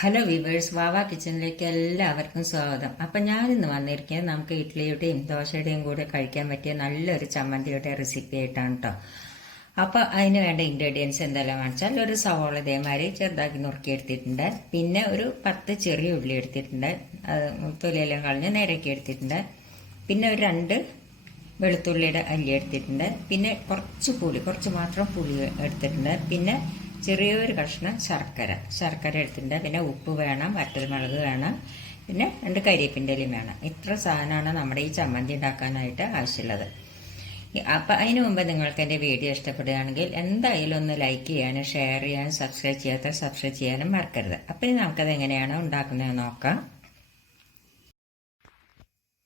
Hello viewers വാവ കിച്ചണിലേക്ക് എല്ലാവർക്കും സ്വാഗതം. അപ്പം ഞാനിന്ന് വന്നിരിക്കുന്നത് നമുക്ക് ഇഡ്ഡലിയുടെയും ദോശയുടെയും കൂടെ കഴിക്കാൻ പറ്റിയ നല്ലൊരു ചമ്മന്തിയുടെ റെസിപ്പി ആയിട്ടാണ് കേട്ടോ അപ്പോൾ അതിന് വേണ്ട ഇൻഗ്രീഡിയൻസ് എന്തെല്ലാം വെച്ചാൽ ഒരു സവോള ഇതേമാതിരി ചെറുതാക്കി നുറുക്കി എടുത്തിട്ടുണ്ട്. പിന്നെ ഒരു പത്ത് ചെറിയ ഉള്ളി എടുത്തിട്ടുണ്ട്. തൊലിയെല്ലാം കളഞ്ഞ് നേരക്കി എടുത്തിട്ടുണ്ട്. പിന്നെ ഒരു രണ്ട് വെളുത്തുള്ളിയുടെ അല്ലി എടുത്തിട്ടുണ്ട്. പിന്നെ കുറച്ച് പുളി കുറച്ച് മാത്രം പുളി എടുത്തിട്ടുണ്ട്. പിന്നെ ചെറിയൊരു കഷ്ണം ശർക്കര. ശർക്കര എടുത്തിട്ടുണ്ട്. പിന്നെ ഉപ്പ് വേണം വറ്റൽമുളക് വേണം പിന്നെ രണ്ട് കരിയേപ്പിന്റെ വേണം. ഇത്ര സാധനമാണ് നമ്മുടെ ഈ ചമ്മന്തി ഉണ്ടാക്കാനായിട്ട് ആവശ്യമുള്ളത്. അപ്പം അതിനു മുമ്പ് നിങ്ങൾക്ക് എന്റെ വീഡിയോ ഇഷ്ടപ്പെടുകയാണെങ്കിൽ എന്തായാലും ഒന്ന് ലൈക്ക് ചെയ്യാനും ഷെയർ ചെയ്യാനും സബ്സ്ക്രൈബ് ചെയ്യാത്ത സബ്സ്ക്രൈബ് ചെയ്യാനും മറക്കരുത്. അപ്പം ഇനി നമുക്കത് എങ്ങനെയാണ് ഉണ്ടാക്കുന്നത് നോക്കാം.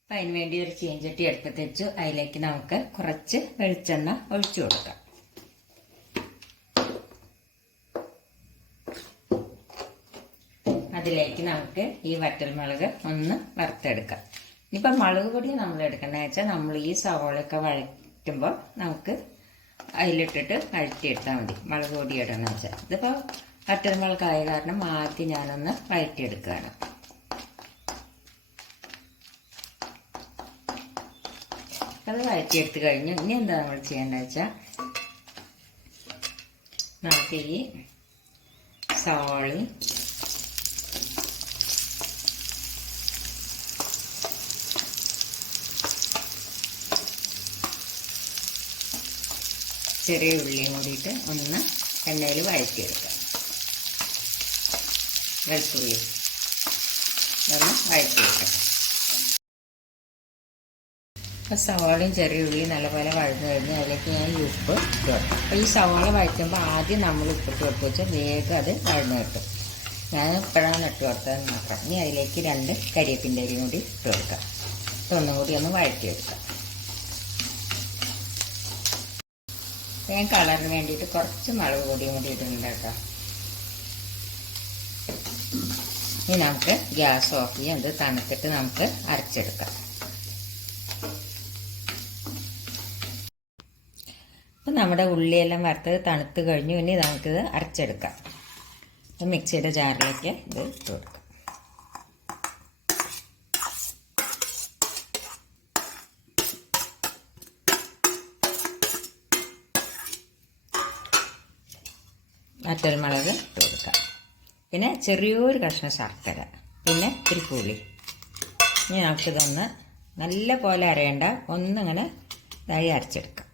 അപ്പം അതിന് വേണ്ടി ഒരു ചീഞ്ചട്ടി എടുത്ത് വെച്ചു. അതിലേക്ക് നമുക്ക് കുറച്ച് വെളിച്ചെണ്ണ ഒഴിച്ചു കൊടുക്കാം. അതിലേക്ക് നമുക്ക് ഈ വറ്റൽമുളക് ഒന്ന് വറുത്തെടുക്കാം. ഇപ്പം മുളക് പൊടി നമ്മൾ എടുക്കണമെന്ന് വെച്ചാൽ നമ്മൾ ഈ സവോളയൊക്കെ വഴറ്റുമ്പോൾ നമുക്ക് അതിലിട്ടിട്ട് വഴറ്റിയെടുത്താൽ മതി. മുളക് പൊടി ഇടണമെന്ന് വെച്ചാൽ ഇതിപ്പോൾ വറ്റൽമുളകായ കാരണം ആദ്യം ഞാനൊന്ന് വഴറ്റിയെടുക്കുകയാണ്. അത് വഴറ്റിയെടുത്ത് കഴിഞ്ഞു ഇനി എന്താ നമ്മൾ ചെയ്യേണ്ടത് വെച്ചാൽ നമുക്ക് ഈ സവാളി ചെറിയ ഉള്ളിയും കൂടിയിട്ട് ഒന്ന് എണ്ണയിൽ വഴറ്റിയെടുക്കാം. വെളുത്തുള്ളി ഒന്ന് വഴറ്റിയെടുക്കാം. അപ്പോൾ സവാളയും ചെറിയ ഉള്ളി നല്ലപോലെ വഴന്നു കഴിഞ്ഞ് അതിലേക്ക് ഞാൻ ഈ ഉപ്പ് ഇട്ട് കൊടുക്കും അപ്പോൾ ഈ സവാള വഴറ്റുമ്പോൾ ആദ്യം നമ്മൾ ഉപ്പിട്ട് കൊടുത്തു വെച്ചാൽ വേഗം അത് വഴന്നു കിട്ടും. ഞാൻ ഇപ്പോഴാണ് ഇട്ട് കൊടുത്തത് മാത്രം. ഇനി അതിലേക്ക് രണ്ട് കരിയേപ്പിന്റെ അരിയും കൂടി ഇട്ട് കൊടുക്കാം. ഒന്നും കൂടി ഒന്ന് വഴറ്റിയെടുക്കാം. ഞാൻ കളറിന് വേണ്ടിയിട്ട് കുറച്ച് മുളക് പൊടിയും കൂടി ഇടുന്നുണ്ട് കേട്ടോ. ഇനി നമുക്ക് ഗ്യാസ് ഓഫ് ചെയ്യാം ഇത് തണുത്തിട്ട് നമുക്ക് അരച്ചെടുക്കാം. അപ്പം നമ്മുടെ ഉള്ളിയെല്ലാം വറുത്തത് തണുത്ത് കഴിഞ്ഞു. ഇനി നമുക്കിത് അരച്ചെടുക്കാം. മിക്സിയുടെ ജാറിലേക്ക് ഇത് ഇട്ട് കൊടുക്കാം. വറ്റൽമുളക് ഇട്ട് കൊടുക്കാം പിന്നെ ചെറിയൊരു കഷ്ണം ശർക്കര പിന്നെ ഒരു പുളി. ഇനി നമുക്കിതൊന്ന് നല്ല പോലെ അരയണ്ട ഒന്നിങ്ങനെ ഇതായി അരച്ചെടുക്കാം.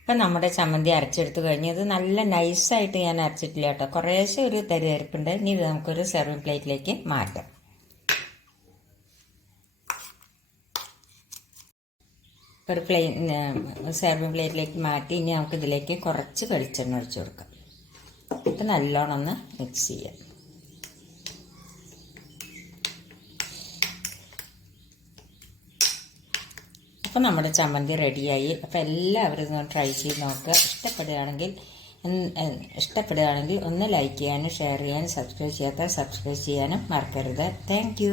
ഇപ്പം നമ്മുടെ ചമ്മന്തി അരച്ചെടുത്ത് കഴിഞ്ഞ് ഇത് നല്ല നൈസായിട്ട് ഞാൻ അരച്ചിട്ടില്ല കേട്ടോ. കുറേശ്ശെ ഒരു തരിതരിപ്പുണ്ട് ഇനി ഇത് നമുക്കൊരു സെർവിങ് പ്ലേറ്റിലേക്ക് മാറ്റാം. ഒരു പ്ലെയിൻ സെർവിങ് പ്ലേറ്റിലേക്ക് മാറ്റി ഇനി നമുക്ക് ഇതിലേക്ക് കുറച്ച് വെളിച്ചെണ്ണ ഒഴിച്ചു കൊടുക്കാം. ഇപ്പം നല്ലോണം ഒന്ന് മിക്സ് ചെയ്യാം. അപ്പം നമ്മുടെ ചമ്മന്തി റെഡിയായി അപ്പോൾ എല്ലാവരും ഇതൊന്ന് ട്രൈ ചെയ്ത് നോക്കുക. ഇഷ്ടപ്പെടുകയാണെങ്കിൽ ഇഷ്ടപ്പെടുകയാണെങ്കിൽ ഒന്ന് ലൈക്ക് ചെയ്യാനും ഷെയർ ചെയ്യാനും സബ്സ്ക്രൈബ് ചെയ്യാത്ത സബ്സ്ക്രൈബ് ചെയ്യാനും മറക്കരുത്. താങ്ക്